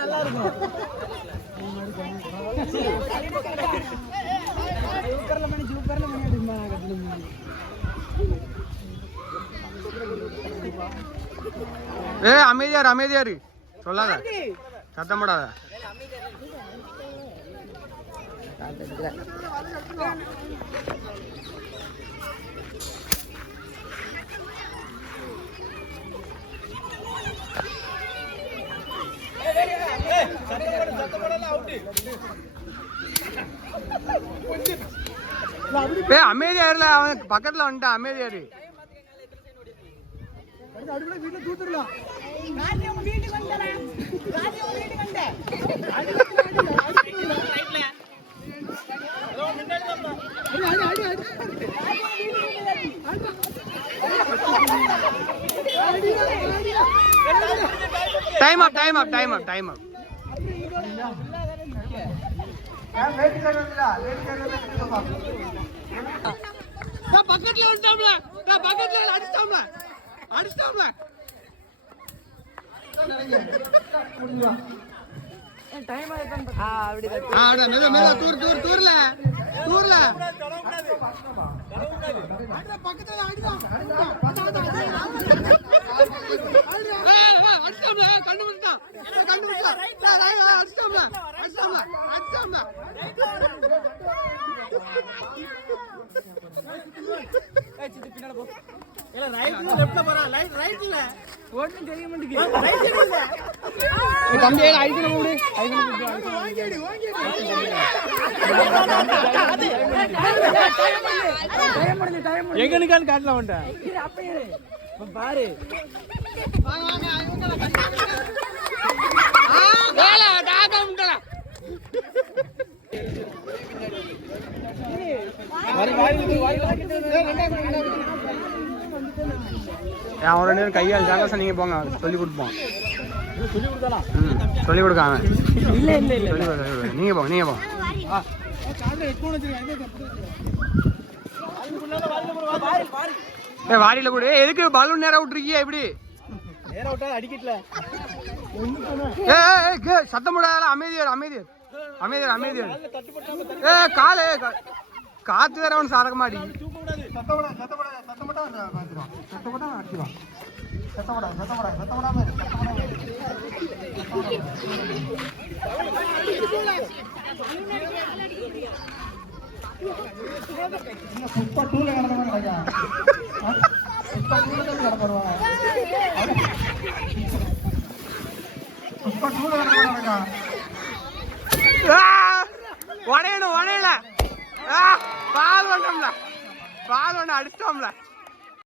நல்லா இருக்கும். அமைதியாரு அமைதியாரு சொல்லாத சத்தம் போடாத. அமைதியாருல அவன் பக்கத்துல வந்துட்டான். அமைதியாரு வீட்டுல தூத்துடலாம். Time up time up time up time up. பக்கத்துல வந்துட்டாம்ல, பக்கத்துல அடிச்சிட்டாம்ல அடிச்சிட்டாம்ல. தூர்ல எங்க நிக்கான்னு காட்டல வந்துட்டேன் பாரு. அவன் 2 பேரும் கையால் ஜாகசம் நீங்க போங்க சொல்லி கொடுப்போம். சொல்லி கொடுக்காம இல்ல இல்ல இல்ல நீங்க போங்க நீங்க போங்க. வாரியில கூட எதுக்கு பலூன் நேரம் விட்டுருக்கியா? எப்படி நேரம் விட்டா அடிக்கல. சத்தம் போடாத. அமைதியார் அமைதியார் அமைதியார் அமைதியார். காலு காத்து வேற அவனு சாதக மாடி. உடையணும் உடையல. பால் ஒன்றம்ல பால் ஒன்று அடிச்சிட்டோம்ல.